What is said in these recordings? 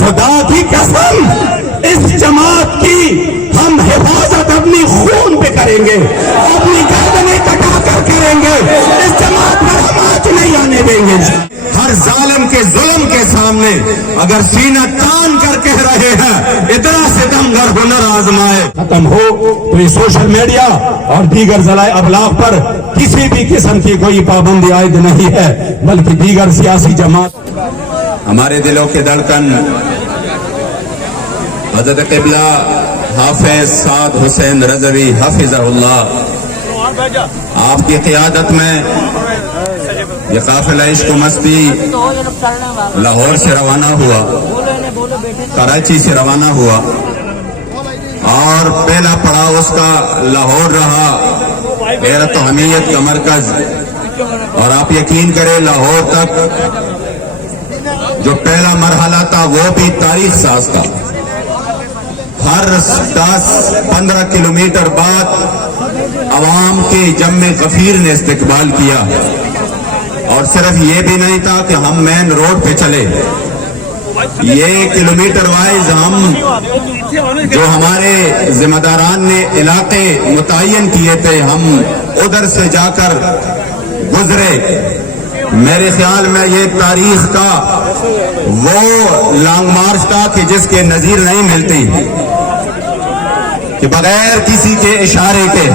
خدا کی قسم اس جماعت کی ہم حفاظت اپنی خون پہ کریں گے, اپنی گردنیں کٹا کر کریں گے. اس جماعت پر ہم آنچ نہیں آنے دیں گے. ہر ظالم کے ظلم کے سامنے اگر سینہ تان کر کہہ رہے ہیں اتنا ستمگر ہنر آزمائے ختم ہو, تو یہ سوشل میڈیا اور دیگر ذرائع ابلاغ پر کسی بھی قسم کی کوئی پابندی عائد نہیں ہے, بلکہ دیگر سیاسی جماعت. ہمارے دلوں کے دھڑکن حضرت قبلہ حافظ سعد حسین رضوی حفظہ اللہ, آپ کی قیادت میں یہ قافلہ عشق و مستی لاہور سے روانہ ہوا, کراچی سے روانہ ہوا, اور پہلا پڑاؤ اس کا لاہور رہا, غیرت و حمیت کا مرکز. اور آپ یقین کریں لاہور تک جو پہلا مرحلہ تھا وہ بھی تاریخ ساز تھا. ہر 10-15 کلومیٹر بعد عوام کے جم غفیر نے استقبال کیا, اور صرف یہ بھی نہیں تھا کہ ہم مین روڈ پہ چلے, یہ کلومیٹر وائز ہم جو ہمارے ذمہ داران نے علاقے متعین کیے تھے ہم ادھر سے جا کر گزرے. میرے خیال میں یہ تاریخ کا وہ لانگ مارچ تھا کہ جس کے نظیر نہیں ملتی, کہ بغیر کسی کے اشارے کے,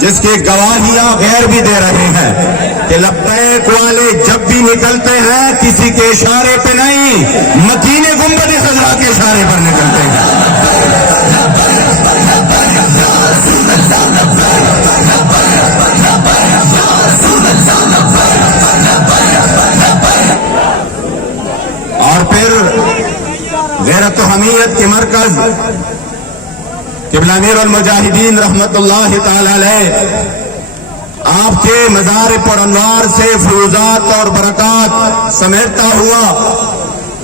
جس کی گواہیاں غیر بھی دے رہے ہیں کہ لبیک والے جب بھی نکلتے ہیں کسی کے اشارے پہ نہیں, مکین گنبد خضرا کے اشارے پر نکلتے ہیں. اور پھر غیرت و حمیت کے مرکز قبلہ امیر المجاہدین رحمت اللہ تعالی علیہ, آپ کے مزار پر انوار سے فیوزات اور برکات سمیٹتا ہوا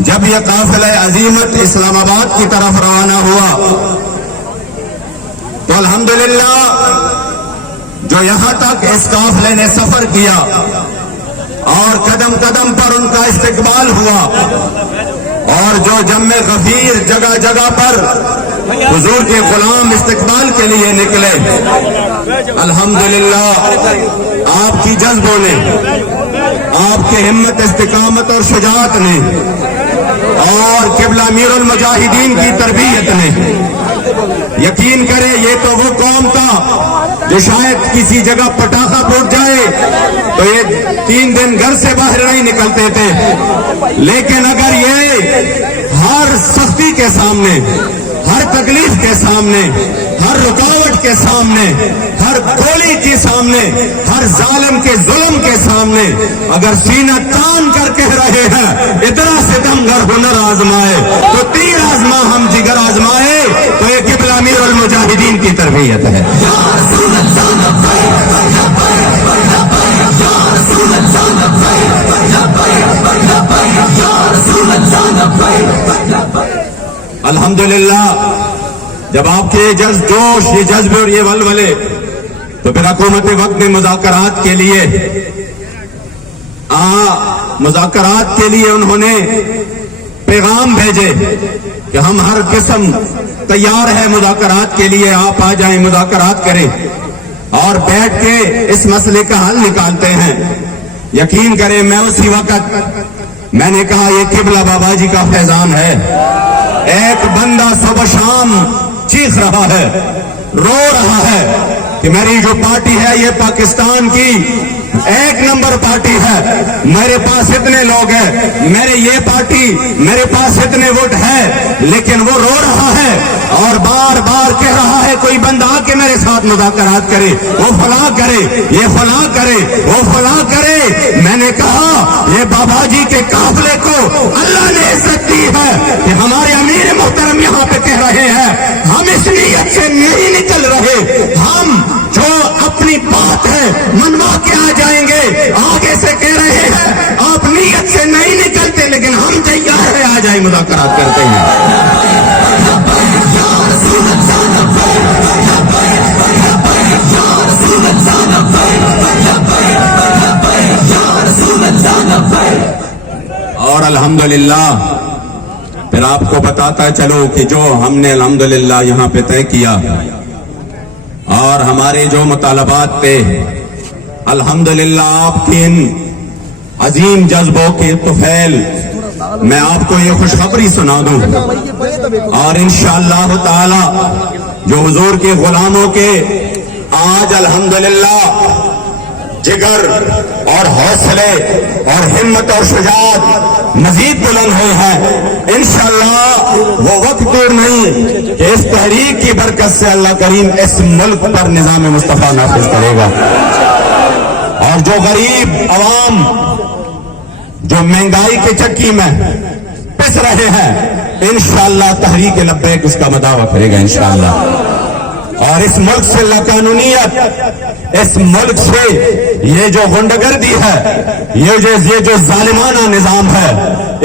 جب یہ قافلہ عظیمت اسلام آباد کی طرف روانہ ہوا, تو الحمدللہ جو یہاں تک اس قافلے نے سفر کیا اور قدم قدم پر ان کا استقبال ہوا, اور جو جم غفیر جگہ جگہ پر حضور کے غلام استقبال کے لیے نکلے, الحمدللہ آپ کی جذبوں نے, آپ کے ہمت استقامت اور شجاعت نے, اور قبلہ امیر المجاہدین کی تربیت نے, یقین کرے یہ تو وہ قوم تھا جو شاید کسی جگہ پٹاخہ پھوٹ جائے تو یہ 3 دن گھر سے باہر نہیں نکلتے تھے, لیکن اگر یہ ہر سختی کے سامنے, ہر تکلیف کے سامنے, ہر رکاوٹ کے سامنے, ہر گولی کے سامنے, ہر ظالم کے ظلم کے سامنے اگر سینہ تان کر کہہ رہے ہیں اتنا ستمگر ہنر آزمائے, تو تیر آزما ہم جگر آزمائے, تو یہ قبلہ امیر المجاہدین کی تربیت ہے. الحمدللہ جب آپ کے جوش, یہ جذبے اور یہ ولولے, تو پھر حکومت وقت نے مذاکرات کے لیے انہوں نے پیغام بھیجے کہ ہم ہر قسم تیار ہے مذاکرات کے لیے, آپ آ جائیں مذاکرات کریں اور بیٹھ کے اس مسئلے کا حل نکالتے ہیں. یقین کریں میں اسی وقت میں نے کہا یہ قبلہ بابا جی کا فیضان ہے. ایک بندہ صبح شام چیخ رہا ہے, رو رہا ہے کہ میری جو پارٹی ہے یہ پاکستان کی 1 نمبر پارٹی ہے, میرے پاس اتنے لوگ ہیں, میرے یہ پارٹی, میرے پاس اتنے ووٹ ہے, لیکن وہ رو رہا ہے اور بار بار کہہ رہا ہے کوئی بندہ آ کے میرے ساتھ مذاکرات کرے, وہ فلاں کرے, یہ فلاں کرے, وہ فلاں کرے. میں نے کہا یہ بابا جی کے قافلے کو اللہ نے عزت دی ہے کہ ہمارے امیر محترم یہاں پہ کہہ رہے ہیں, ہم اس نیت سے نہیں نکل رہے, ہم جو اپنی بات ہے منوا کے آ جائیں گے. آگے سے کہہ رہے ہیں آپ نیت سے نہیں نکلتے, لیکن ہم تیار ہیں, آ جائیں مذاکرات کرتے ہیں. اور اور الحمدللہ پھر آپ کو بتاتا چلو کہ جو ہم نے الحمدللہ یہاں پہ طے کیا اور ہمارے جو مطالبات تھے، الحمدللہ آپ کے ان عظیم جذبوں کے طفیل میں آپ کو یہ خوشخبری سنا دوں، اور انشاءاللہ تعالی جو حضور کے غلاموں کے آج الحمدللہ جگر اور حوصلے اور ہمت اور شجاعت مزید بلند ہوئے ہیں، انشاءاللہ وہ وقت دور نہیں کہ اس تحریک کی برکت سے اللہ کریم اس ملک پر نظام مصطفیٰ نافذ کرے گا، اور جو غریب عوام جو مہنگائی کے چکی میں پس رہے ہیں، انشاءاللہ تحریک لبیک اس کا مداوع کرے گا انشاءاللہ، اور اس ملک سے لاقانونیت، اس ملک سے یہ جو غنڈگردی ہے، یہ جو ظالمانہ نظام ہے،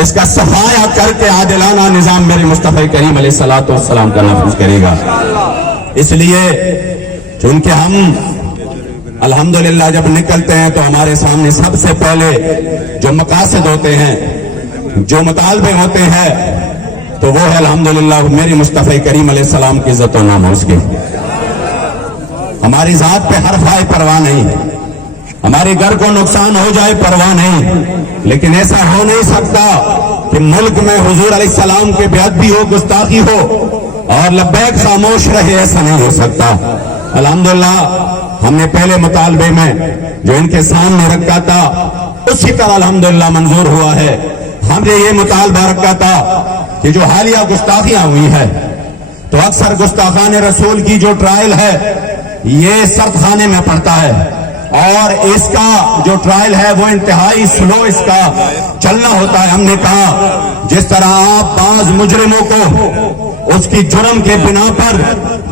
اس کا صفایا کر کے عادلانہ نظام میرے مصطفی کریم علیہ الصلوۃ والسلام کا نافذ کرے گا۔ اس لیے چونکہ ہم الحمدللہ جب نکلتے ہیں تو ہمارے سامنے سب سے پہلے جو مقاصد ہوتے ہیں، جو مطالبے ہوتے ہیں، تو وہ ہے الحمدللہ میری مصطفی کریم علیہ السلام کی عزت و ناموس کی۔ ہماری ذات پہ حرف آئے پرواہ نہیں، ہمارے گھر کو نقصان ہو جائے پرواہ نہیں، لیکن ایسا ہو نہیں سکتا کہ ملک میں حضور علیہ السلام کے بے ادبی ہو، گستاخی ہو اور لبیک خاموش رہے، ایسا نہیں ہو سکتا۔ الحمدللہ ہم نے پہلے مطالبے میں جو ان کے سامنے رکھا تھا اسی طرح الحمدللہ منظور ہوا ہے۔ ہم نے یہ مطالبہ رکھا تھا کہ جو حالیہ گستاخیاں ہوئی ہے، تو اکثر گستاخان رسول کی جو ٹرائل ہے یہ سرد خانے میں پڑتا ہے، اور اس کا جو ٹرائل ہے وہ انتہائی سلو اس کا چلنا ہوتا ہے۔ ہم نے کہا جس طرح آپ بعض مجرموں کو اس کی جرم کے بنا پر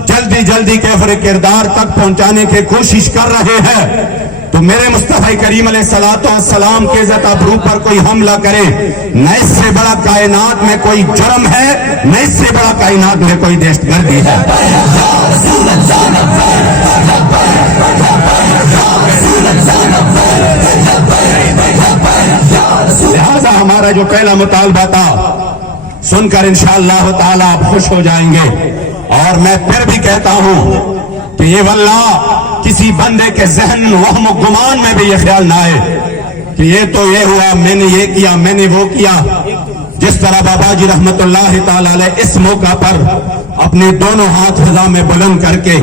جلدی کیفر کردار تک پہنچانے کی کوشش کر رہے ہیں، تو میرے مصطفی کریم علیہ الصلوۃ والسلام کے عزت ابرو پر کوئی حملہ کرے، نہ اس سے بڑا کائنات میں کوئی جرم ہے، نہ اس سے بڑا کائنات میں کوئی دہشت گردی ہے۔ لہذا ہمارا جو پہلا مطالبہ تھا سن کر انشاءاللہ تعالی آپ خوش ہو جائیں گے، اور میں پھر بھی کہتا ہوں کہ یہ واللہ کسی بندے کے ذہن وہم و گمان میں بھی یہ خیال نہ آئے کہ یہ تو یہ ہوا، میں نے یہ کیا، میں نے وہ کیا۔ جس طرح بابا جی رحمت اللہ تعالی علیہ اس موقع پر اپنے دونوں ہاتھ فضا میں بلند کر کے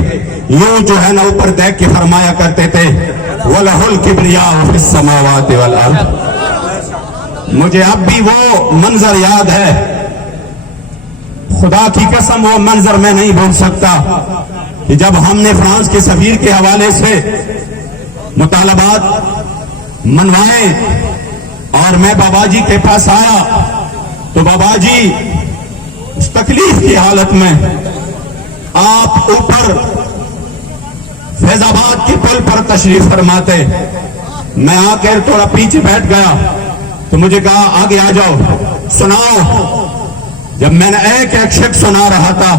یوں جو ہے نا اوپر دیکھ کے فرمایا کرتے تھے وَلَهُ الْكِبْرِيَاءُ فِي السَّمَاوَاتِ وَالْأَرْضِ، مجھے اب بھی وہ منظر یاد ہے، خدا کی قسم وہ منظر میں نہیں بھول سکتا کہ جب ہم نے فرانس کے سفیر کے حوالے سے مطالبات منوائے اور میں بابا جی کے پاس آیا، تو بابا جی اس تکلیف کی حالت میں آپ اوپر فیض آباد کے پل پر تشریف فرماتے، میں آ کر تھوڑا پیچھے بیٹھ گیا تو مجھے کہا آگے آ جاؤ سناؤ۔ جب میں نے ایک ایک شخص سنا رہا تھا،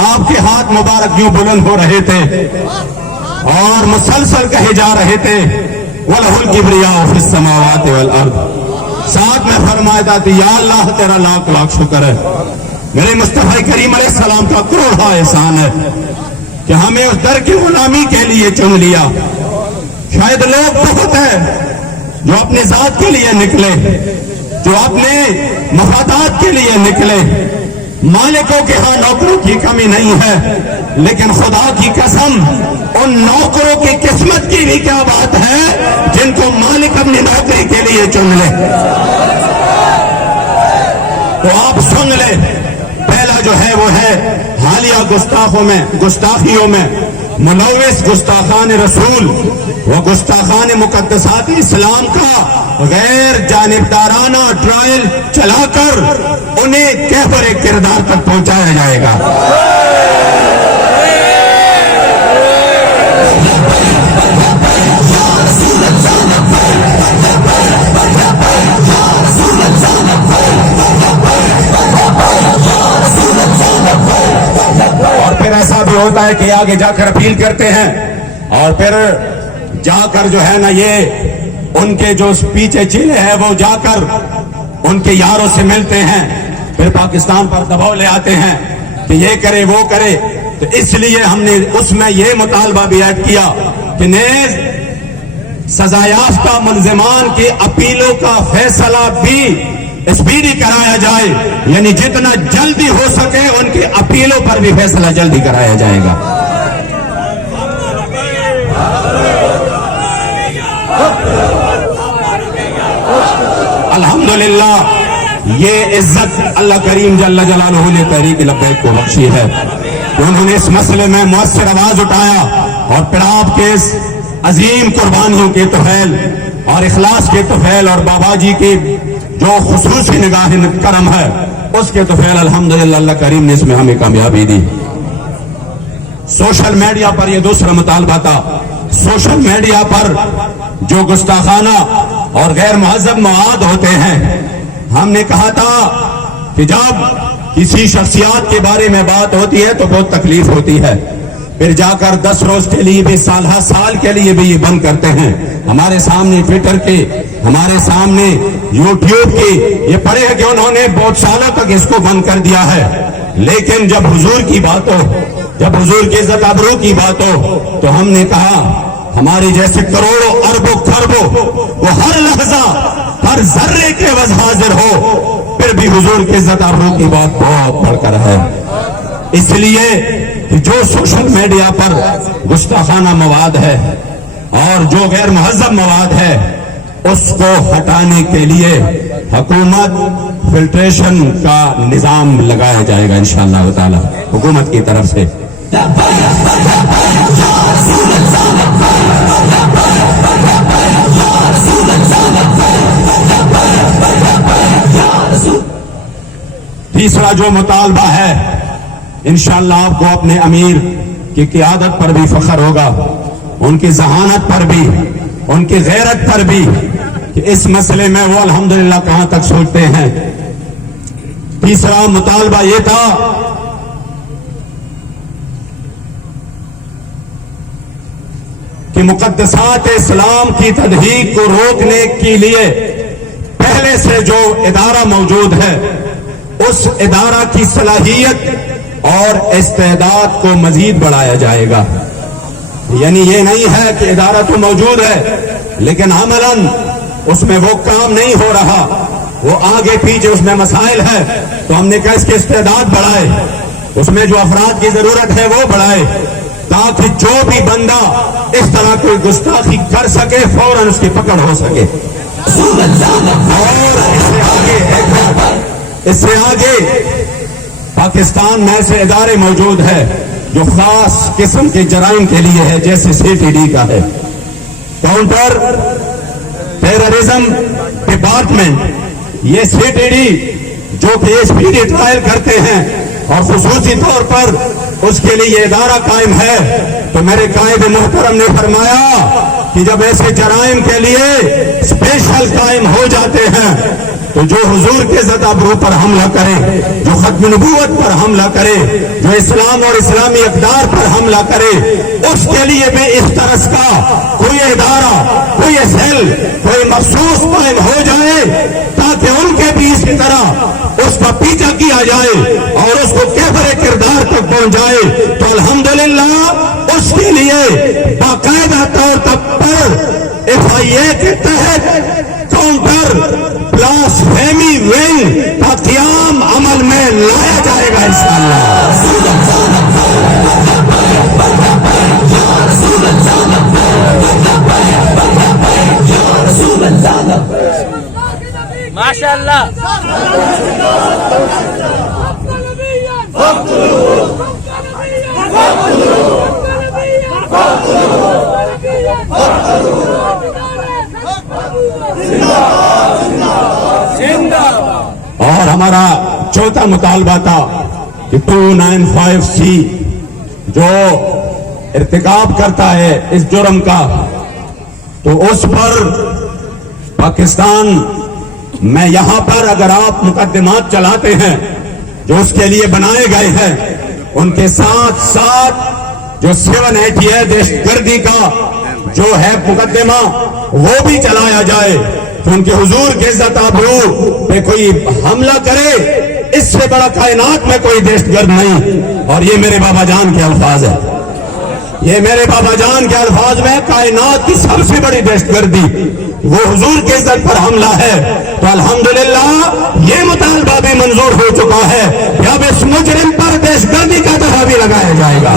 آپ کے ہاتھ مبارک یوں بلند ہو رہے تھے اور مسلسل کہے جا رہے تھے وَلَهُ الْكِبْرِيَاءُ فِي السَّمَاوَاتِ وَالْأَرْضِ، ساتھ میں فرمایا تھا یا اللہ تیرا لاکھ لاکھ شکر ہے، میرے مصطفی کریم علیہ السلام کا کروڑا احسان ہے کہ ہمیں اس در کی غلامی کے لیے چن لیا۔ شاید لوگ بہت ہیں جو اپنے ذات کے لیے نکلے، جو اپنے مفادات کے لیے نکلے، مالکوں کے ہاں نوکروں کی کمی نہیں ہے، لیکن خدا کی قسم ان نوکروں کی قسمت کی بھی کیا بات ہے جن کو مالک اپنی نوکری کے لیے چن لے۔ تو آپ سن لے، پہلا جو ہے وہ ہے حالیہ گستاخیوں میں ملوث گستاخان رسول و گستاخان مقدسات اسلام کا غیر جانبدارانہ ٹرائل چلا کر انہیں کیفر کردار تک پہنچایا جائے گا۔ اور پھر ایسا بھی ہوتا ہے کہ آگے جا کر اپیل کرتے ہیں اور پھر جا کر جو ہے نا یہ ان کے جو پیچھے چلے ہیں وہ جا کر ان کے یاروں سے ملتے ہیں، پھر پاکستان پر دباؤ لے آتے ہیں کہ یہ کرے وہ کرے. تو اس لیے ہم نے اس میں یہ مطالبہ بھی ایڈ کیا کہ نیز سزا یافتہ ملزمان کی اپیلوں کا فیصلہ بھی اسپیڈی کرایا جائے، یعنی جتنا جلدی ہو سکے ان کی اپیلوں پر بھی فیصلہ جلدی کرایا جائے گا. الحمدللہ یہ عزت اللہ کریم جل جلالہ نے تحریک لبیک کو بخشی ہے کہ انہوں نے اس مسئلے میں مؤثر آواز اٹھایا، اور پھر آپ کے اس عظیم قربانیوں کے طفیل اور اخلاص کے طفیل اور بابا جی کی جو خصوصی نگاہ کرم ہے اس کے طفیل الحمدللہ اللہ کریم نے اس میں ہمیں کامیابی دی. سوشل میڈیا پر یہ دوسرا مطالبہ تھا. سوشل میڈیا پر جو گستاخانہ اور غیر مہذب مواد ہوتے ہیں، ہم نے کہا تھا کہ جب کسی شخصیات کے بارے میں بات ہوتی ہے تو بہت تکلیف ہوتی ہے، پھر جا کر 10 روز کے لیے بھی سال کے لیے بھی یہ بند کرتے ہیں. ہمارے سامنے ٹویٹر کے، ہمارے سامنے یوٹیوب کی یہ پڑے ہیں کہ انہوں نے بہت سالوں تک اس کو بند کر دیا ہے. لیکن جب حضور کی بات ہو، جب حضور کی عزت آبرو کی بات ہو، تو ہم نے کہا ہماری جیسے کروڑوں اربوں خربوں وہ ہر لحظہ ہر ذرے کے عوض حاضر ہو، پھر بھی حضور کی عزت آبرو کی بات بہت بڑھ کر ہے. اس لیے جو سوشل میڈیا پر گستاخانہ مواد ہے اور جو غیر مہذب مواد ہے اس کو ہٹانے کے لیے حکومت فلٹریشن کا نظام لگایا جائے گا انشاءاللہ تعالی حکومت کی طرف سے. تیسرا جو مطالبہ ہے، انشاءاللہ آپ کو اپنے امیر کی قیادت پر بھی فخر ہوگا، ان کی ذہانت پر بھی، ان کی غیرت پر بھی، کہ اس مسئلے میں وہ الحمدللہ کہاں تک سوچتے ہیں. تیسرا مطالبہ یہ تھا کہ مقدسات اسلام کی تدہیق کو روکنے کے لیے پہلے سے جو ادارہ موجود ہے اس ادارہ کی صلاحیت اور استعداد کو مزید بڑھایا جائے گا. یعنی یہ نہیں ہے کہ ادارہ تو موجود ہے لیکن عملاً اس میں وہ کام نہیں ہو رہا، وہ آگے پیچھے اس میں مسائل ہے، تو ہم نے کہا اس کی استعداد بڑھائے، اس میں جو افراد کی ضرورت ہے وہ بڑھائے، تاکہ جو بھی بندہ اس طرح کوئی گستاخی کر سکے فوراً اس کی پکڑ ہو سکے. اور اس سے آگے پاکستان میں ایسے ادارے موجود ہیں جو خاص قسم کے جرائم کے لیے ہے، جیسے CTD کا ہے، کاؤنٹر ٹیررزم ڈپارٹمنٹ. یہ CTD جو کہ اسپیڈی ٹرائل کرتے ہیں اور خصوصی طور پر اس کے لیے یہ ادارہ قائم ہے. تو میرے قائد محترم نے فرمایا کہ جب ایسے جرائم کے لیے اسپیشل قائم ہو جاتے ہیں تو جو حضور کے عزت آبرو پر حملہ کرے، جو ختم نبوت پر حملہ کرے، جو اسلام اور اسلامی اقدار پر حملہ کرے، اس کے لیے بھی اس طرح کا کوئی ادارہ، کوئی سیل، کوئی مخصوص قائم ہو جائے تاکہ ان کے بھی اسی طرح اس کا پیچھا کیا جائے اور اس کو کیفر کردار تک پہنچائے. تو الحمدللہ اس کے لیے باقاعدہ طور پر FIA کے تحت کاؤنٹر پلاس فیمی ونگ کا قیام عمل میں لایا جائے گا انشاءاللہ. ماشاءاللہ. اور ہمارا چوتھا مطالبہ تھا کہ 295C جو ارتکاب کرتا ہے اس جرم کا، تو اس پر پاکستان میں یہاں پر اگر آپ مقدمات چلاتے ہیں جو اس کے لیے بنائے گئے ہیں، ان کے ساتھ ساتھ جو 788 دہشت گردی کا جو ہے مقدمہ وہ بھی چلایا جائے تو ان کے حضور کے عزت آبرو پہ کوئی حملہ کرے، اس سے بڑا کائنات میں کوئی دہشت گرد نہیں۔ اور یہ میرے بابا جان کے الفاظ ہیں، یہ میرے بابا جان کے الفاظ میں کائنات کی سب سے بڑی دہشت گردی وہ حضور کے عزت پر حملہ ہے۔ تو الحمدللہ یہ مطالبہ بھی منظور ہو چکا ہے کہ اب اس مجرم پر دہشت گردی کا دھرا بھی لگایا جائے گا۔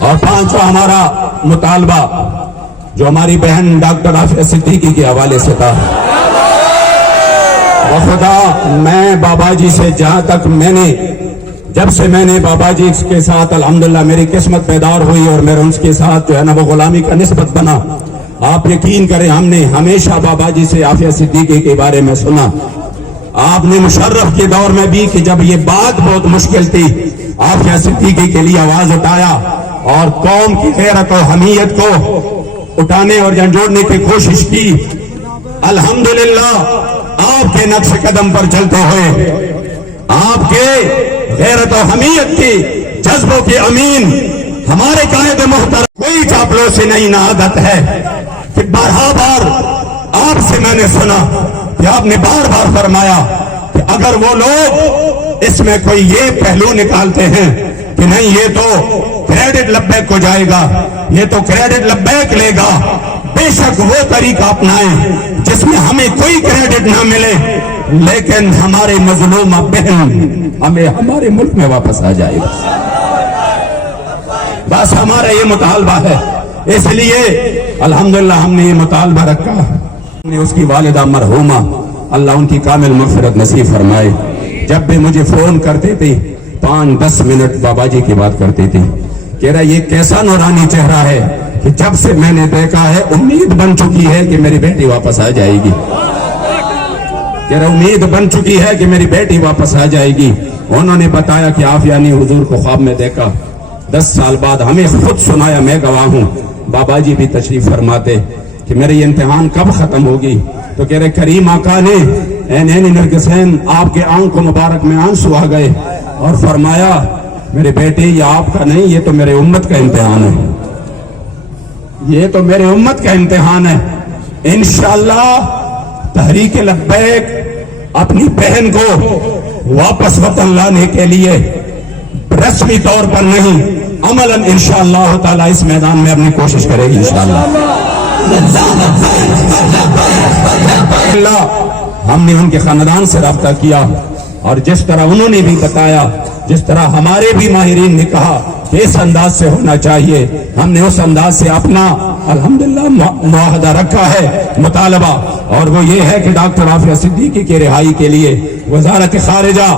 اور پانچواں ہمارا مطالبہ جو ہماری بہن ڈاکٹر عافیہ صدیقی کے حوالے سے تھا، خدا میں بابا جی سے جہاں تک جب سے میں نے بابا جی کے ساتھ الحمدللہ میری قسمت بیدار ہوئی اور میرا ان کے ساتھ جو ہے نا وہ غلامی کا نسبت بنا، آپ یقین کریں ہم نے ہمیشہ بابا جی سے عافیہ صدیقی کے بارے میں سنا۔ آپ نے مشرف کے دور میں بھی کہ جب یہ بات بہت مشکل تھی عافیہ صدیقی کے لیے آواز اٹھایا اور قوم کی غیرت و حمیت کو اٹھانے اور جھنجھوڑنے کی کوشش کی۔ الحمدللہ آپ کے نقش قدم پر چلتے ہوئے آپ کے غیرت و حمیت کی جذبوں کے امین ہمارے قائد محترم کوئی چاپلوسی نہیں نہ عادت ہے کہ بار آپ سے میں نے سنا کہ آپ نے بار بار فرمایا کہ اگر وہ لوگ اس میں کوئی یہ پہلو نکالتے ہیں کہ نہیں یہ تو کریڈٹ لبیک کو جائے گا، یہ تو کریڈٹ لبیک لے گا، بے شک وہ طریقہ اپنائیں جس میں ہمیں کوئی کریڈٹ نہ ملے لیکن ہمارے مظلومہ بہن ہمیں ہمارے ملک میں واپس آ جائے گا۔ بس ہمارا یہ مطالبہ ہے، اس لیے الحمدللہ ہم نے یہ مطالبہ رکھا۔ ہم نے اس کی والدہ مرحومہ اللہ ان کی کامل مغفرت نصیب فرمائے، جب بھی مجھے فون کرتے تھے 5-10 منٹ بابا جی کی بات کرتے تھے، کہہ رہا یہ کیسا نورانی چہرہ ہے کہ جب سے میں نے دیکھا ہے امید بن چکی ہے کہ میری بیٹی واپس آ جائے گی، کہہ رہا امید بن چکی ہے کہ میری بیٹی واپس آ جائے گی۔ انہوں نے بتایا کہ عافیہ نے حضور کو خواب میں دیکھا، 10 سال بعد ہمیں خود سنایا، میں گواہ ہوں، بابا جی بھی تشریف فرماتے کہ میرے یہ امتحان کب ختم ہوگی، تو کہہ رہے کریم آقا نے عین نرگسین آپ کے آنکھوں مبارک میں آنسو آ گئے اور فرمایا میرے بیٹے یہ آپ کا نہیں، یہ تو میرے امت کا امتحان ہے، یہ تو میرے امت کا امتحان ہے۔ انشاءاللہ تحریک لبیک اپنی بہن کو واپس وطن لانے کے لیے رسمی طور پر نہیں عملاً انشاءاللہ تعالی اس میدان میں اپنی کوشش کرے گی انشاءاللہ۔ ہم نے ان کے خاندان سے رابطہ کیا اور جس طرح انہوں نے بھی بتایا، جس طرح ہمارے بھی ماہرین نے کہا کہ اس انداز سے ہونا چاہیے، ہم نے اس انداز سے اپنا الحمدللہ معاہدہ رکھا ہے، مطالبہ، اور وہ یہ ہے کہ ڈاکٹر عافیہ صدیقی کی رہائی کے لیے وزارت خارجہ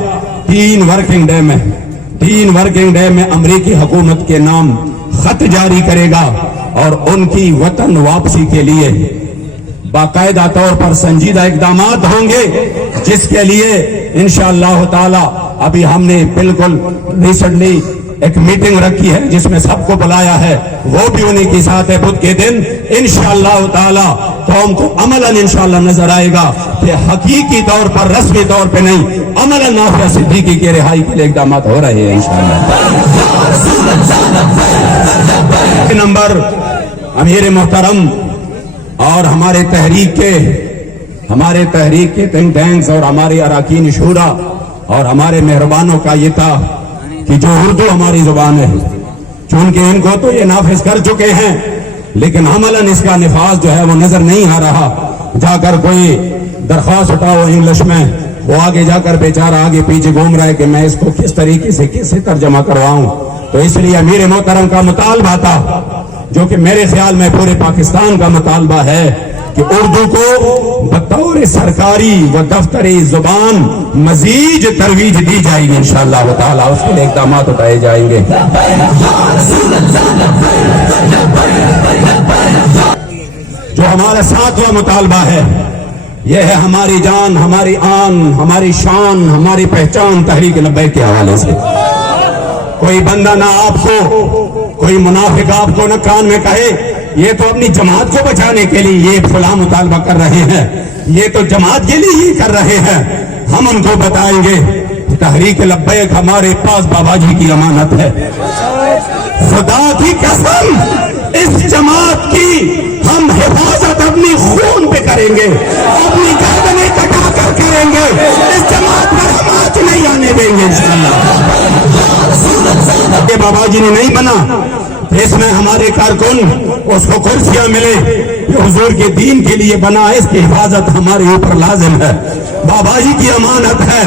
3 ورکنگ ڈے میں امریکی حکومت کے نام خط جاری کرے گا اور ان کی وطن واپسی کے لیے باقاعدہ طور پر سنجیدہ اقدامات ہوں گے، جس کے لیے انشاءاللہ تعالی ابھی ہم نے بالکل ریسنٹلی ایک میٹنگ رکھی ہے جس میں سب کو بلایا ہے، وہ بھی انہی کے ساتھ ہے بدھ کے دن انشاءاللہ تعالی قوم کو عملاً انشاءاللہ نظر آئے گا کہ حقیقی طور پر رسمی طور پہ نہیں عملاً عافیہ صدیقی کی رہائی کے لیے اقدامات ہو رہے ہیں انشاءاللہ۔ نمبر امیر محترم اور ہمارے تحریک کے تھنک ٹینکس اور ہمارے اراکین شورا اور ہمارے مہربانوں کا یہ تھا کہ جو اردو ہماری زبان ہے، چونکہ ان کو تو یہ نافذ کر چکے ہیں لیکن عملاً اس کا نفاذ جو ہے وہ نظر نہیں آ رہا، جا کر کوئی درخواست اٹھاؤ انگلش میں، وہ آگے جا کر بیچارہ آگے پیچھے گھوم رہا ہے کہ میں اس کو کس طریقے سے کیسے ترجمہ کرواؤں۔ تو اس لیے امیر محترم کا مطالبہ تھا، جو کہ میرے خیال میں پورے پاکستان کا مطالبہ ہے، کہ اردو کو بطور سرکاری و دفتری زبان مزید ترویج دی جائے گی انشاءاللہ تعالی، اس کے لیے اقدامات اٹھائے جائیں گے۔ جو ہمارا 7واں مطالبہ ہے، یہ ہے ہماری جان، ہماری آن، ہماری شان، ہماری پہچان تحریک لبیک کے حوالے سے۔ کوئی بندہ نہ آپ کو، کوئی منافق آپ کو نہ کان میں کہے یہ تو اپنی جماعت کو بچانے کے لیے یہ فلاں مطالبہ کر رہے ہیں، یہ تو جماعت کے لیے ہی کر رہے ہیں۔ ہم ان کو بتائیں گے تحریک لبیک ہمارے پاس بابا جی کی امانت ہے۔ خدا کی قسم اس جماعت کی ہم حفاظت اپنی خون پہ کریں گے، اپنی گردنیں کٹا کر کریں گے، اس جماعت پر ہم آنچ نہیں آنے دیں گے انشاءاللہ۔ کہ بابا جی نے نہیں بنا، اس میں ہمارے کارکن اس کو کرسیاں ملے، یہ حضور کے دین کے لیے بنا ہے، اس کی حفاظت ہمارے اوپر لازم ہے۔ بابا جی کی امانت ہے،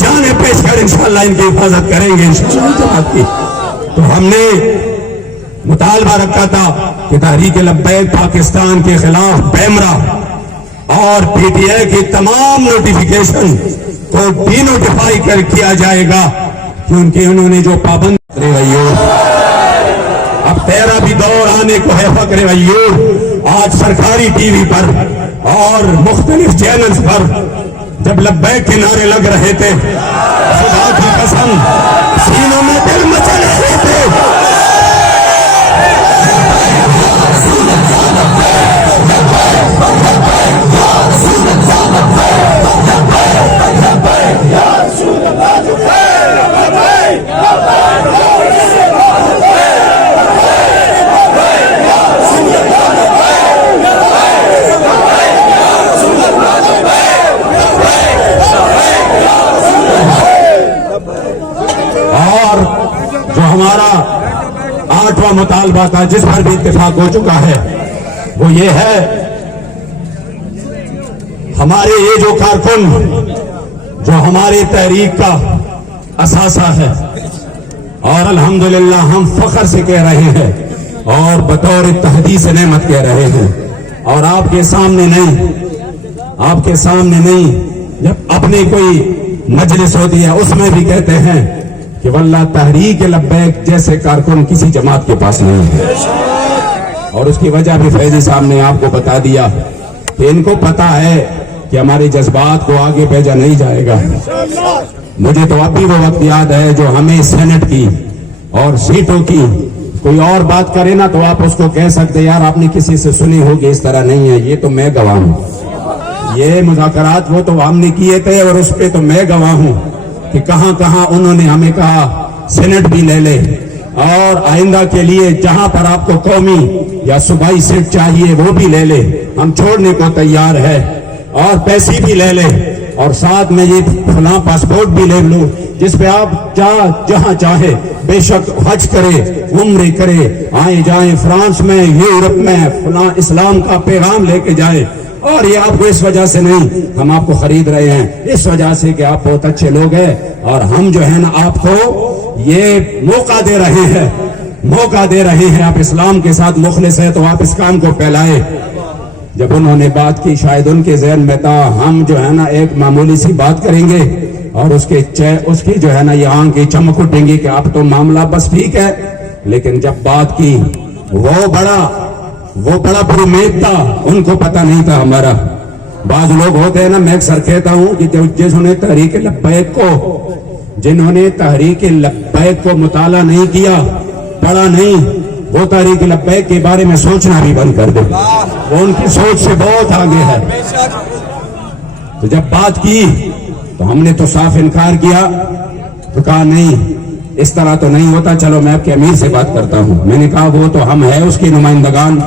جانیں پیش کر انشاءاللہ ان کی حفاظت کریں گے انشاءاللہ جماعت کی۔ تو ہم نے مطالبہ رکھا تھا کہ تحریک لبیک پاکستان کے خلاف پیمرا اور پی ٹی آئی کی تمام نوٹیفیکیشن کو ڈی نوٹیفائی کیا جائے گا، کیونکہ انہوں نے جو پابند اب تیرا بھی دور آنے کو ہے فقر غیور۔ آج سرکاری ٹی وی پر اور مختلف چینلز پر جب لبیک کے نعرے لگ رہے تھے، خدا کی قسم سینوں میں دل مچل رہے تھے۔ اور جو ہمارا 8واں مطالبہ تھا جس پر بھی اتفاق ہو چکا ہے وہ یہ ہے، ہمارے یہ جو کارکن جو ہماری تحریک کا اثاثہ ہے، اور الحمدللہ ہم فخر سے کہہ رہے ہیں اور بطور تحدیث نعمت کہہ رہے ہیں، اور آپ کے سامنے نہیں جب اپنی کوئی مجلس ہوتی ہے اس میں بھی کہتے ہیں کہ واللہ تحریک لبیک جیسے کارکن کسی جماعت کے پاس نہیں ہے۔ اور اس کی وجہ بھی فیضی صاحب نے آپ کو بتا دیا کہ ان کو پتا ہے کہ ہمارے جذبات کو آگے بھیجا نہیں جائے گا۔ مجھے تو اب بھی وہ وقت یاد ہے جو ہمیں سینٹ کی اور سیٹوں کی کوئی اور بات کرے نا تو آپ اس کو کہہ سکتے یار آپ نے کسی سے سنی ہوگی، اس طرح نہیں ہے، یہ تو میں گواہ ہوں۔ یہ مذاکرات وہ تو ہم نے کیے تھے اور اس پہ تو میں گواہ ہوں کہ کہاں کہاں انہوں نے ہمیں کہا سینٹ بھی لے لے، اور آئندہ کے لیے جہاں پر آپ کو قومی یا صوبائی سیٹ چاہیے وہ بھی لے لے، ہم چھوڑنے کو تیار ہے، اور پیسے بھی لے لے، اور ساتھ میں یہ فلاں پاسپورٹ بھی لے لو جس پہ آپ جہاں چاہے بے شک حج کرے، عمرے کرے، آئے جائیں فرانس میں، یورپ میں، فلاں اسلام کا پیغام لے کے جائے۔ اور یہ آپ کو اس وجہ سے نہیں، ہم آپ کو خرید رہے ہیں اس وجہ سے کہ آپ بہت اچھے لوگ ہیں، اور ہم جو ہے نا آپ کو یہ موقع دے رہے ہیں، آپ اسلام کے ساتھ مخلص ہیں تو آپ اس کام کو پھیلائے۔ جب انہوں نے بات کی شاید ان کے ذہن میں تھا ہم جو ہے نا ایک معمولی سی بات کریں گے اور اس کی جو ہے نا یہ آنکھ کی چمک اٹھیں گی کہ آپ تو معاملہ بس ٹھیک ہے، لیکن جب بات کی وہ بڑا پرامید تھا، ان کو پتہ نہیں تھا ہمارا۔ بعض لوگ ہوتے ہیں نا، میں اکثر کہتا ہوں کہ جنہوں نے تحریک لبیک کو مطالعہ نہیں کیا، پڑھا نہیں، وہ تحریک لبیک کے بارے میں سوچنا بھی بند کر دے، وہ ان کی سوچ سے بہت آگے ہے۔ تو جب بات کی تو ہم نے تو صاف انکار کیا، تو کہا نہیں اس طرح تو نہیں ہوتا، چلو میں آپ کے امیر سے بات کرتا ہوں۔ میں نے کہا وہ تو ہم ہیں اس کے نمائندگان،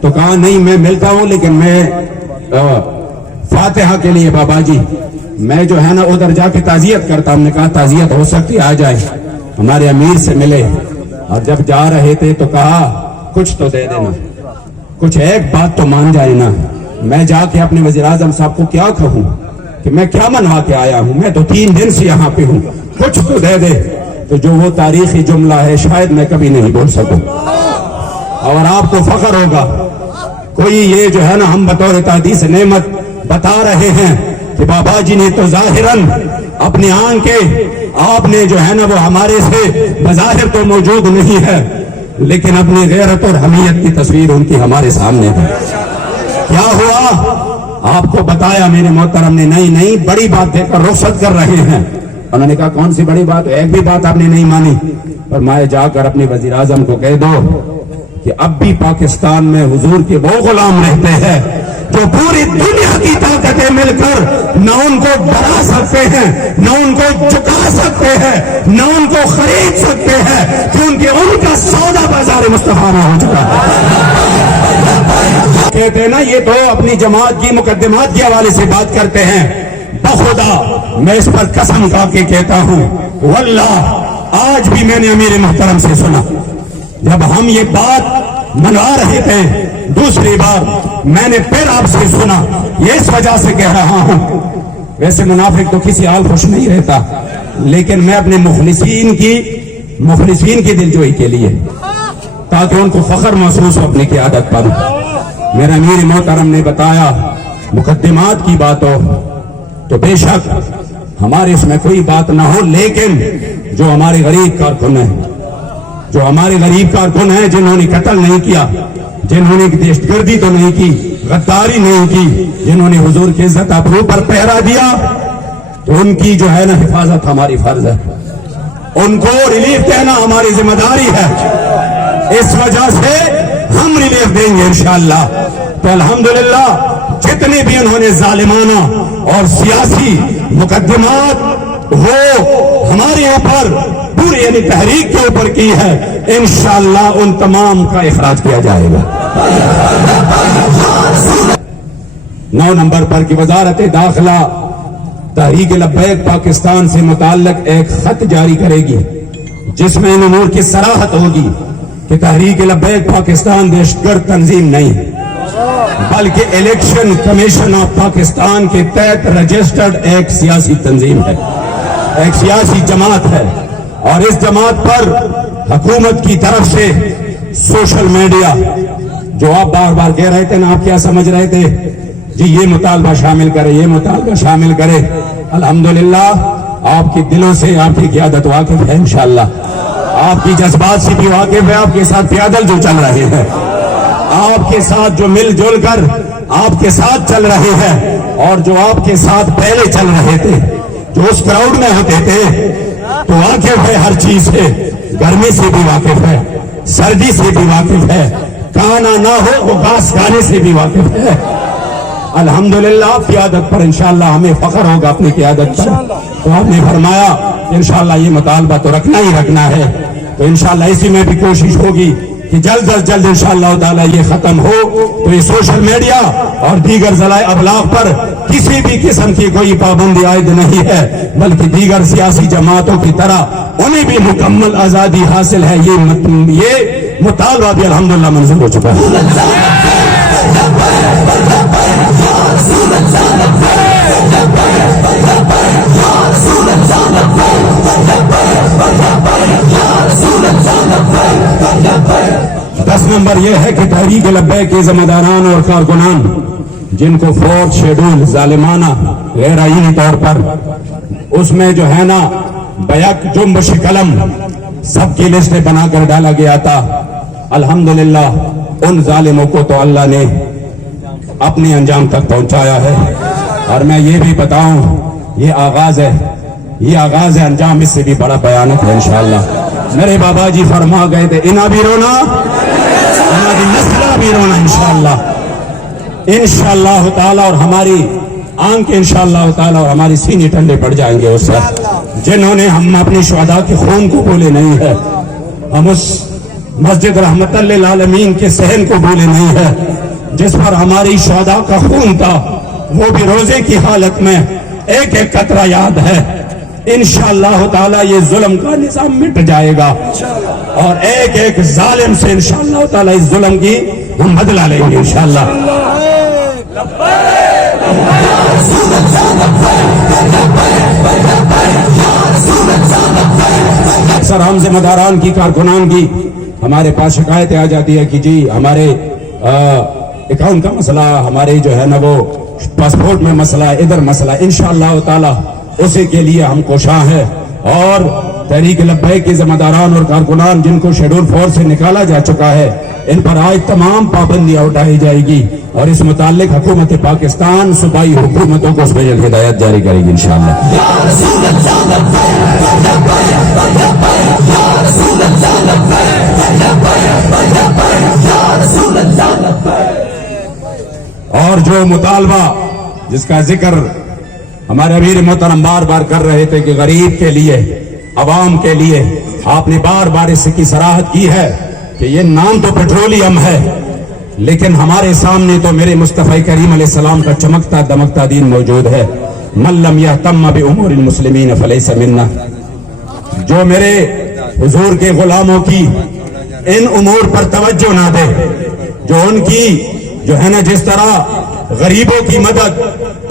تو کہا نہیں میں ملتا ہوں لیکن میں فاتحہ کے لیے بابا جی میں جو ہے نا ادھر جا کے تعزیت کرتا۔ ہم نے کہا تعزیت ہو سکتی آ جائے، ہمارے امیر سے ملے، اور جب جا رہے تھے تو کہا کچھ تو دے دینا، کچھ ایک بات تو مان جائے نا۔ میں جا کے اپنے وزیر اعظم صاحب کو کیا کہوں کہ میں کیا منوا کے آیا ہوں، میں تو 3 دن سے یہاں پہ ہوں، کچھ تو دے دے۔ تو جو وہ تاریخی جملہ ہے شاید میں کبھی نہیں بول سکوں، اور آپ کو فخر ہوگا۔ کوئی یہ جو ہے نا ہم بطور تحدیث نعمت بتا رہے ہیں کہ بابا جی نے تو ظاہراً اپنی آنکھیں آپ نے جو ہے نا وہ ہمارے سے بظاہر تو موجود نہیں ہے، لیکن اپنی غیرت اور حمیت کی تصویر ان کی ہمارے سامنے ہے۔ کیا ہوا آپ کو بتایا میرے محترم نے، نہیں بڑی بات دے کر رخصت کر رہے ہیں۔ انہوں نے کہا کون سی بڑی بات؟ ایک بھی بات آپ نے نہیں مانی، اور میں جا کر اپنے وزیر اعظم کو کہہ دو کہ اب بھی پاکستان میں حضور کے وہ غلام رہتے ہیں جو پوری دنیا کی طاقتیں مل کر نہ ان کو ڈرا سکتے ہیں، نہ ان کو جھکا سکتے ہیں، نہ ان کو خرید سکتے ہیں، کیونکہ ان کا سودا بازار مصطفیٰ میں ہو چکا ہے۔ کہتے ہیں نا یہ تو اپنی جماعت کی مقدمات کے حوالے سے بات کرتے ہیں، بخدا میں اس پر قسم کھا کے کہتا ہوں واللہ آج بھی میں نے امیر محترم سے سنا جب ہم یہ بات منوا رہے تھے، دوسری بار میں نے پھر آپ سے سنا، یہ اس وجہ سے کہہ رہا ہوں، ویسے منافق تو کسی حال خوش نہیں رہتا، لیکن میں اپنے مخلصین کی دلجوئی کے لیے تاکہ ان کو فخر محسوس ہو اپنی قیادت پر، میرا امیر محترم نے بتایا مقدمات کی بات ہو تو بے شک ہمارے اس میں کوئی بات نہ ہو، لیکن جو ہمارے غریب کارکن ہیں، جو ہمارے غریب کارکن ہیں جنہوں نے قتل نہیں کیا، جنہوں نے دہشت گردی تو نہیں کی، غداری نہیں کی، جنہوں نے حضور کی عزت ابرو پر پہرا دیا، تو ان کی جو ہے نا حفاظت ہماری فرض ہے، ان کو ریلیف دینا ہماری ذمہ داری ہے، اس وجہ سے ہم ریلیف دیں گے انشاءاللہ۔ تو الحمدللہ جتنے بھی انہوں نے ظالمانہ اور سیاسی مقدمات وہ ہمارے اوپر پوری یعنی تحریک کے اوپر کی ہے، انشاءاللہ ان تمام کا اخراج کیا جائے گا۔ 9 نمبر پر کی وزارت داخلہ تحریک لبیک پاکستان سے متعلق ایک خط جاری کرے گی جس میں ان امور کی صراحت ہوگی کہ تحریک لبیک پاکستان دہشت گرد تنظیم نہیں بلکہ الیکشن کمیشن آف پاکستان کے تحت رجسٹرڈ ایک سیاسی تنظیم ہے، ایک سیاسی جماعت ہے، اور اس جماعت پر حکومت کی طرف سے سوشل میڈیا جو آپ بار بار کہہ رہے تھے نا، آپ کیا سمجھ رہے تھے جی یہ مطالبہ شامل کرے، یہ مطالبہ شامل کرے، الحمدللہ آپ کے دلوں سے آپ کی قیادت واقف ہے، انشاءاللہ آپ کی جذبات سے بھی واقف ہے، آپ کے ساتھ پیادل جو چل رہے ہیں، آپ کے ساتھ جو مل جل کر آپ کے ساتھ چل رہے ہیں، اور جو آپ کے ساتھ پہلے چل رہے تھے، جو اس کراؤڈ میں ہوتے تھے، تو واقف ہے ہر چیز سے، گرمی سے بھی واقف ہے، سردی سے بھی واقف ہے، کھانا نہ ہو وہ گھاس کھانے سے بھی واقف ہے۔ الحمدللہ قیادت پر انشاءاللہ ہمیں فخر ہوگا اپنی قیادت پر، تو آپ نے فرمایا انشاءاللہ یہ مطالبہ تو رکھنا ہی رکھنا ہے، تو انشاءاللہ اسی میں بھی کوشش ہوگی کہ جلد از جلد انشاءاللہ تعالی یہ ختم ہو، تو یہ سوشل میڈیا اور دیگر ذرائع ابلاغ پر کسی بھی قسم کی کوئی پابندی عائد نہیں ہے، بلکہ دیگر سیاسی جماعتوں کی طرح انہیں بھی مکمل آزادی حاصل ہے، یہ مطالبہ بھی الحمدللہ منظور ہو چکا ہے۔ دس نمبر یہ ہے کہ تحریک لبیک کے ذمہ داران اور کارکنان جن کو 4 شیڈول ظالمانہ غیر آئینی طور پر اس میں جو ہے نا بیک جنبش قلم سب کی لسٹیں بنا کر ڈالا گیا تھا، الحمدللہ ان ظالموں کو تو اللہ نے اپنے انجام تک پہنچایا ہے، اور میں یہ بھی بتاؤں یہ آغاز ہے، انجام اس سے بھی بڑا بیانک ہے انشاءاللہ۔ میرے بابا جی فرما گئے تھے انہاں بھی رونا انہاں بھی نسلہ بھی رونا انشاءاللہ تعالی، اور ہماری آنکھ انشاءاللہ تعالی اور ہماری سینے ٹھنڈے پڑ جائیں گے اس وقت جنہوں نے ہم اپنی شہداء کے خون کو بھولے نہیں ہے، ہم اس مسجد رحمت للعالمین کے صحن کو بھولے نہیں ہے جس پر ہماری شہداء کا خون تھا، وہ بھی روزے کی حالت میں ایک ایک قطرہ یاد ہے۔ انشاءاللہ تعالی یہ ظلم کا نظام مٹ جائے گا، اور ایک ایک ظالم سے انشاءاللہ تعالی اس ظلم کی ہم بدلہ لیں گے انشاءاللہ۔ اکثر ہم ذمہ داران کی کارکنان کی ہمارے پاس شکایتیں آ جاتی ہے کہ جی ہمارے اکاؤنٹ کا مسئلہ، ہمارے جو ہے نا وہ پاسپورٹ میں مسئلہ، ادھر مسئلہ، انشاءاللہ تعالی اسی کے لیے ہم کوشاں ہیں، اور تحریک لبیک کے ذمہ داران اور کارکنان جن کو شیڈول 4 سے نکالا جا چکا ہے ان پر آج تمام پابندیاں اٹھائی جائے گی، اور اس متعلق حکومت پاکستان صوبائی حکومتوں کو اس پہ جلد ہدایت جاری کرے گی انشاءاللہ۔ اور جو مطالبہ جس کا ذکر ہمارے امیر محترم بار بار کر رہے تھے کہ غریب کے لیے، عوام کے لیے، آپ نے بار بار اس کی صراحت کی ہے کہ یہ نام تو پیٹرولیم ہے، لیکن ہمارے سامنے تو میرے مصطفی کریم علیہ السلام کا چمکتا دمکتا دین موجود ہے۔ من لم یہتم بامور المسلمین فلیس منا، جو میرے حضور کے غلاموں کی ان امور پر توجہ نہ دے، جو ان کی جو ہے نا جس طرح غریبوں کی مدد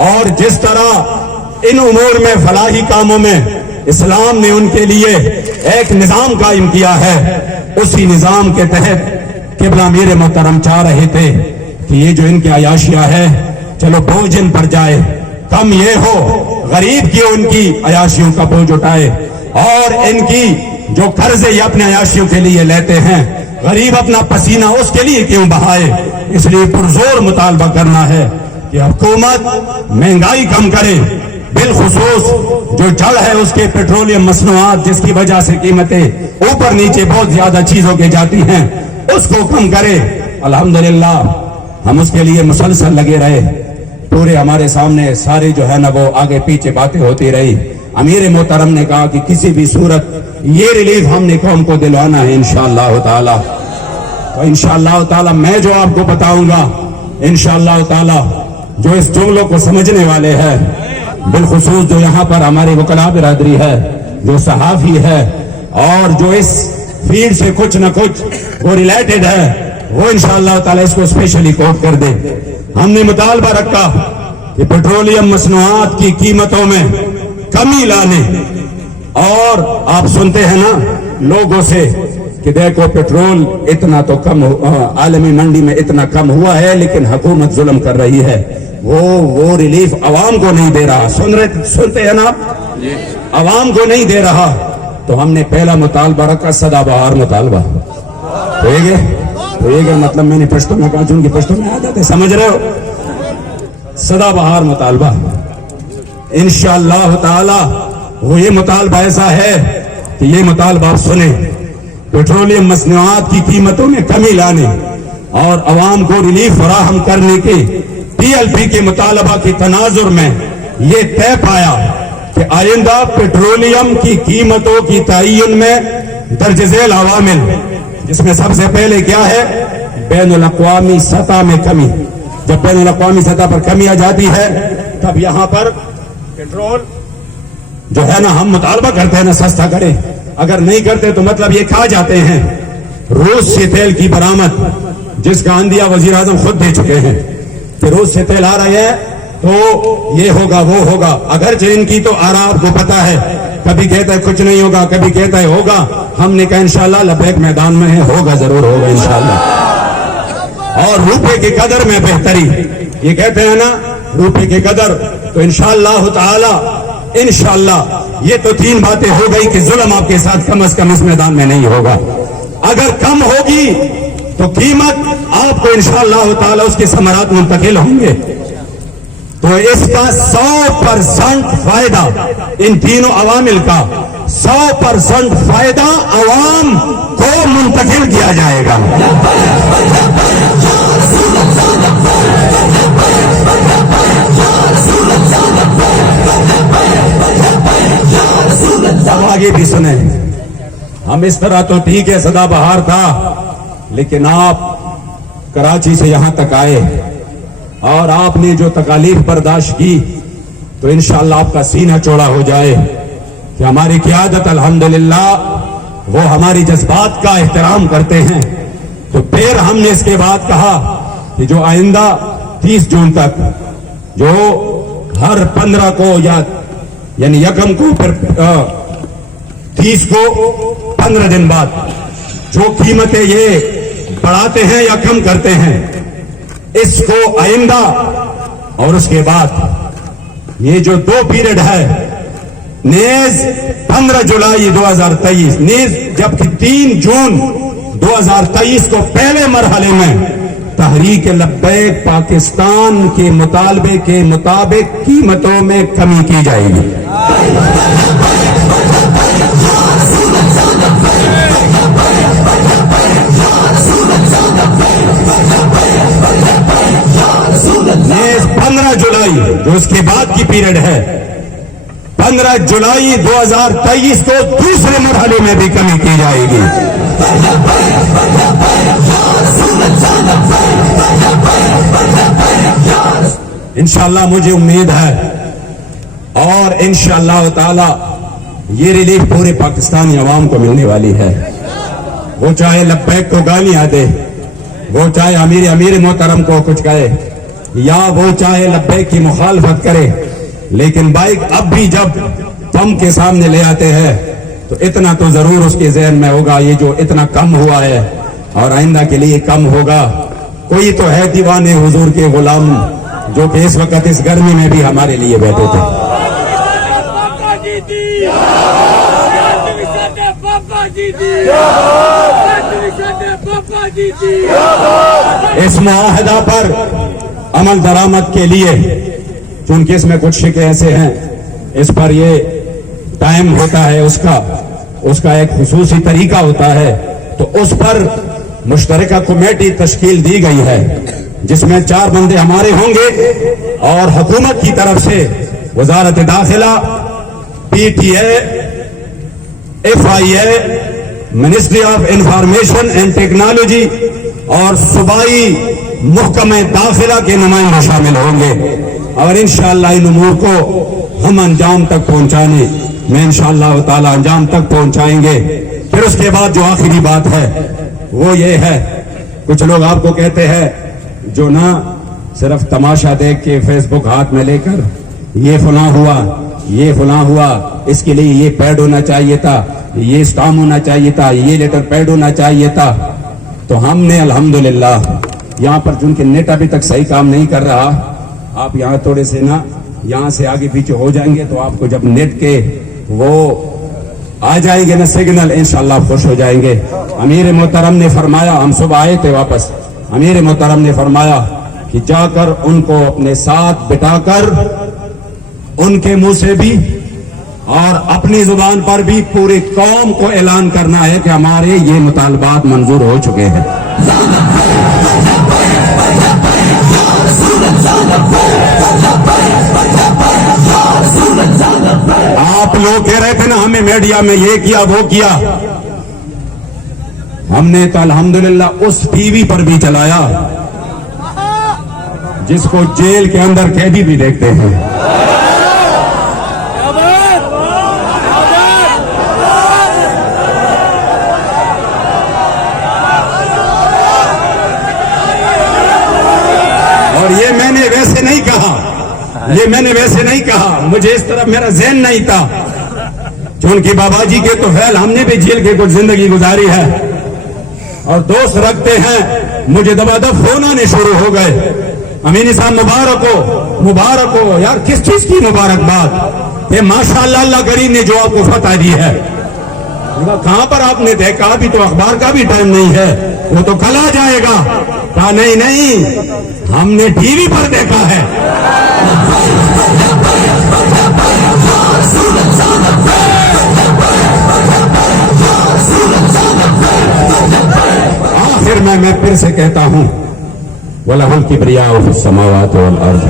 اور جس طرح ان امور میں فلاحی کاموں میں اسلام نے ان کے لیے ایک نظام قائم کیا ہے، اسی نظام کے تحت قبلہ امیر محترم چاہ رہے تھے کہ یہ جو ان کی عیاشیاں ہے چلو بوجھ ان پر جائے، کم یہ ہو غریب کی ان کی عیاشیوں کا بوجھ اٹھائے، اور ان کی جو قرضے یہ اپنے عیاشیوں کے لیے لیتے ہیں، غریب اپنا پسینہ اس کے لیے کیوں بہائے؟ اس لیے پرزور مطالبہ کرنا ہے کہ حکومت مہنگائی کم کرے، بالخصوص جو جڑ ہے اس کے پیٹرولیم مصنوعات جس کی وجہ سے قیمتیں اوپر نیچے بہت زیادہ چیزوں کے جاتی ہیں، اس کو کم کرے۔ الحمدللہ ہم اس کے لیے مسلسل لگے رہے، پورے ہمارے سامنے سارے جو ہے نا وہ آگے پیچھے باتیں ہوتی رہی۔ امیر محترم نے کہا کہ کسی بھی صورت یہ ریلیف ہم نے قوم کو دلوانا ہے انشاءاللہ تعالی۔ تو انشاءاللہ تعالی میں جو آپ کو بتاؤں گا، انشاءاللہ تعالی جو اس جملوں کو سمجھنے والے ہیں، بالخصوص جو یہاں پر ہمارے وکلاء برادری ہے، جو صحافی ہے اور جو اس فیلڈ سے کچھ نہ کچھ وہ ریلیٹڈ ہے، وہ انشاءاللہ تعالی اس کو اسپیشلی کوٹ کر دے۔ ہم نے مطالبہ رکھا کہ پیٹرولیم مصنوعات کی قیمتوں میں کمی لانے، اور آپ سنتے ہیں نا لوگوں سے کہ دیکھو پیٹرول اتنا تو کم عالمی منڈی میں اتنا کم ہوا ہے، لیکن حکومت ظلم کر رہی ہے، وہ ریلیف عوام کو نہیں دے رہا۔ سنتے ہیں نا، عوام کو نہیں دے رہا۔ تو ہم نے پہلا مطالبہ رکھا سدا بہار مطالبہ، مطلب میں نے پشتوں میں کہا، چونکہ پشتوں میں آ جاتے سمجھ رہے ہو، سدا بہار مطالبہ انشاءاللہ تعالی وہ یہ مطالبہ ایسا ہے کہ یہ مطالبہ آپ سنیں، پیٹرولیم مصنوعات کی قیمتوں میں کمی لانے اور عوام کو ریلیف فراہم کرنے کے پی ایل پی کے مطالبہ کے تناظر میں یہ طے پایا کہ آئندہ پیٹرولیم کی قیمتوں کی تعین میں درج ذیل عوامل، جس میں سب سے پہلے کیا ہے، بین الاقوامی سطح میں کمی۔ جب بین الاقوامی سطح پر کمی آ جاتی ہے تب یہاں پر پیٹرول جو ہے نا ہم مطالبہ کرتے ہیں نا سستا کرے، اگر نہیں کرتے تو مطلب یہ کھا جاتے ہیں۔ روس سے تیل کی برآمد جس کا اندیہ وزیر اعظم خود دے چکے ہیں کہ روس سے تیل آ رہے ہیں تو یہ ہوگا وہ ہوگا، اگرچہ ان کی تو آرا آپ کو پتا ہے، کبھی کہتا ہے کچھ نہیں ہوگا، کبھی کہتا ہے ہوگا۔ ہم نے کہا انشاءاللہ لبیک میدان میں ہے، ہوگا ضرور ہوگا انشاءاللہ۔ اور روپے کی قدر میں بہتری، یہ کہتے ہیں نا روپے کی قدر، تو انشاءاللہ تعالی انشاءاللہ یہ تو تین باتیں ہو گئی کہ ظلم آپ کے ساتھ کم از کم اس میدان میں نہیں ہوگا۔ اگر کم ہوگی تو قیمت آپ کو انشاءاللہ تعالی اس کے ثمرات منتقل ہوں گے، تو اس کا 100% فائدہ ان تینوں عوامل کا 100% فائدہ عوام کو منتقل کیا جائے گا۔ اب آگے بھی سنیں، ہم اس طرح تو ٹھیک ہے سدا بہار تھا، لیکن آپ کراچی سے یہاں تک آئے اور آپ نے جو تکالیف برداشت کی، تو انشاءاللہ آپ کا سینہ چوڑا ہو جائے کہ ہماری قیادت الحمدللہ وہ ہماری جذبات کا احترام کرتے ہیں۔ تو پھر ہم نے اس کے بعد کہا کہ جو آئندہ 30 جون تک، جو ہر 15 کو یعنی یکم کو پھر 30 کو 15 دن بعد جو قیمتیں یہ بڑھاتے ہیں یا کم کرتے ہیں، اس کو آئندہ اور اس کے بعد یہ جو 2 پیریڈ ہے، نیز 15 جولائی 2023 نیز جبکہ 3 جون 2023 کو پہلے مرحلے میں تحریک لبیک پاکستان کے مطالبے کے مطابق قیمتوں میں کمی کی جائے گی۔ یہ 15 جولائی جو اس کے بعد کی پیریڈ ہے، 15 جولائی 2023 کو دوسرے مرحلے میں بھی کمی کی جائے گی۔ انشاءاللہ مجھے امید ہے اور انشاءاللہ تعالی یہ ریلیف پورے پاکستانی عوام کو ملنے والی ہے۔ وہ چاہے لبیک کو گالیاں دے، وہ چاہے امیر محترم کو کچھ کہے، یا وہ چاہے لبیک کی مخالفت کرے، لیکن بائک اب بھی جب پمپ کے سامنے لے آتے ہیں تو اتنا تو ضرور اس کے ذہن میں ہوگا یہ جو اتنا کم ہوا ہے اور آئندہ کے لیے کم ہوگا۔ کوئی تو ہے دیوانے حضور کے غلام جو کہ اس وقت اس گرمی میں بھی ہمارے لیے بیٹھے تھے۔ اس معاہدہ پر عمل درآمد کے لیے چونکہ اس میں کچھ شکے ایسے ہیں، اس پر یہ ٹائم ہوتا ہے، اس کا ایک خصوصی طریقہ ہوتا ہے، تو اس پر مشترکہ کمیٹی تشکیل دی گئی ہے جس میں 4 بندے ہمارے ہوں گے اور حکومت کی طرف سے وزارت داخلہ، P T A, F I A, Ministry of Information and Technology اور صوبائی محکمہ داخلہ کے نمائندے شامل ہوں گے، اور انشاءاللہ ان امور کو ہم انجام تک پہنچانے میں انشاءاللہ تعالی انجام تک پہنچائیں گے۔ پھر اس کے بعد جو آخری بات ہے وہ یہ ہے، کچھ لوگ آپ کو کہتے ہیں جو نا صرف تماشا دیکھ کے فیس بک ہاتھ میں لے کر یہ فلاں ہوا، یہ فلاں ہوا، اس کے لیے یہ پیڈ ہونا چاہیے تھا، یہ اسٹام ہونا چاہیے تھا، یہ لیٹر پیڈ ہونا چاہیے تھا۔ تو ہم نے الحمدللہ یہاں پر چونکہ نیٹ ابھی تک صحیح کام نہیں کر رہا، آپ یہاں تھوڑے سے نا یہاں سے آگے پیچھے ہو جائیں گے تو آپ کو جب نیٹ کے وہ آ جائیں گے نا سگنل، انشاءاللہ خوش ہو جائیں گے۔ امیر محترم نے فرمایا، ہم صبح آئے تھے واپس، امیر محترم نے فرمایا کہ جا کر ان کو اپنے ساتھ بٹھا کر ان کے منہ سے بھی اور اپنی زبان پر بھی پوری قوم کو اعلان کرنا ہے کہ ہمارے یہ مطالبات منظور ہو چکے ہیں۔ آپ لوگ کہہ رہے تھے نا ہمیں میڈیا میں یہ کیا وہ کیا، ہم نے تو الحمدللہ اس ٹی وی پر بھی چلایا جس کو جیل کے اندر قیدی بھی دیکھتے ہیں۔ اور یہ میں نے ویسے نہیں کہا، مجھے اس طرف میرا ذہن نہیں تھا، چونکہ بابا جی کے تو فعل ہم نے بھی جیل کے کچھ زندگی گزاری ہے اور دوست رکھتے ہیں، مجھے دبا دب فون آنے شروع ہو گئے، امین صاحب مبارک ہو یار، کس چیز کی مبارکباد کہ ماشاءاللہ اللہ کریم نے جو آپ کو فتح دی ہے۔ کہاں پر آپ نے دیکھا؟ ابھی تو اخبار کا بھی ٹائم نہیں ہے، وہ تو کل آ جائے گا۔ کہا نہیں، ہم نے ٹی وی پر دیکھا ہے۔ آخر میں پھر سے کہتا ہوں، وَلَهُ الْكِبْرِيَاءُ فِي السَّمَاوَاتِ وَالْأَرْضِ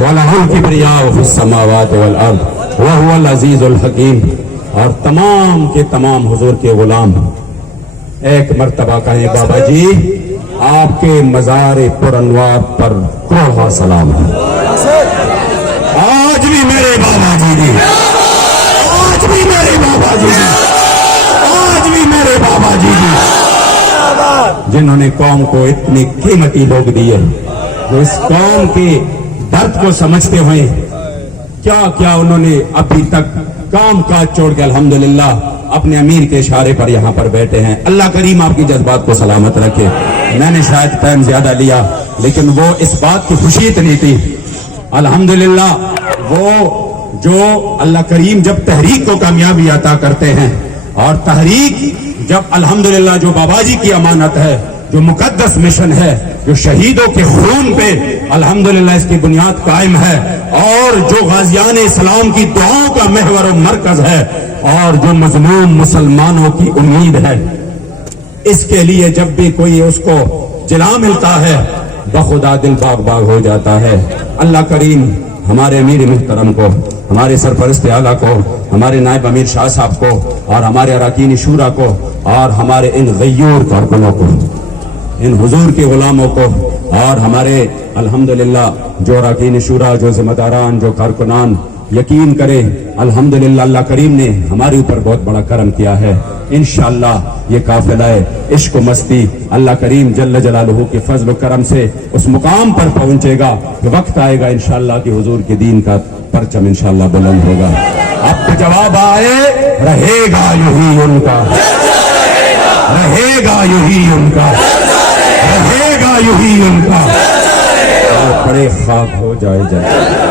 وَلَهُ الْكِبْرِيَاءُ فِي السَّمَاوَاتِ وَالْأَرْضِ وَهُوَ الْعَزِيزُ الْحَكِيمُ۔ اور تمام کے تمام حضور کے غلام ایک مرتبہ کہیں بابا جی آپ کے مزار پر انوار پر کروڑا سلام ہے۔ آج بھی میرے بابا جی نے، آج بھی میرے بابا جی نے، آج بھی میرے بابا جی نے، جنہوں نے قوم کو اتنی قیمتی لوگ دیے، جو اس قوم کے درد کو سمجھتے ہوئے کیا کیا انہوں نے ابھی تک کام کاج چھوڑ کے الحمدللہ اپنے امیر کے اشارے پر یہاں پر بیٹھے ہیں۔ اللہ کریم آپ کی جذبات کو سلامت رکھے۔ میں نے شاید ٹائم زیادہ لیا، لیکن وہ اس بات کی خوشی اتنی تھی الحمدللہ، وہ جو اللہ کریم جب تحریک کو کامیابی عطا کرتے ہیں، اور تحریک جب الحمدللہ جو بابا جی کی امانت ہے، جو مقدس مشن ہے، جو شہیدوں کے خون پہ الحمدللہ اس کی بنیاد قائم ہے، اور جو غازیان اسلام کی دعاؤں کا محور و مرکز ہے، اور جو مظلوم مسلمانوں کی امید ہے، اس کے لیے جب بھی کوئی اس کو جلا ملتا ہے بخدا دل باغ باغ ہو جاتا ہے۔ اللہ کریم ہمارے امیر محترم کو، ہمارے سرپرست اعلیٰ کو، ہمارے نائب امیر شاہ صاحب کو، اور ہمارے اراکین شورا کو، اور ہمارے ان غیور کارکنوں کو، ان حضور کے غلاموں کو، اور ہمارے الحمدللہ جو اراکین شورا، جو ذمہ داران، جو کارکنان، یقین کریں الحمدللہ اللہ کریم نے ہمارے اوپر بہت بڑا کرم کیا ہے۔ انشاءاللہ یہ قافلہ عشق و مستی اللہ کریم جل جلالہ کے فضل و کرم سے اس مقام پر پہنچے گا کہ وقت آئے گا انشاءاللہ کہ حضور کے دین کا پرچم انشاءاللہ بلند ہوگا۔ اب تو جواب آئے، رہے گا یہی ان کا، رہے گا یہی ان کا، رہے گا یہی ان کا، اور پڑے خاک ہو جائے جائے۔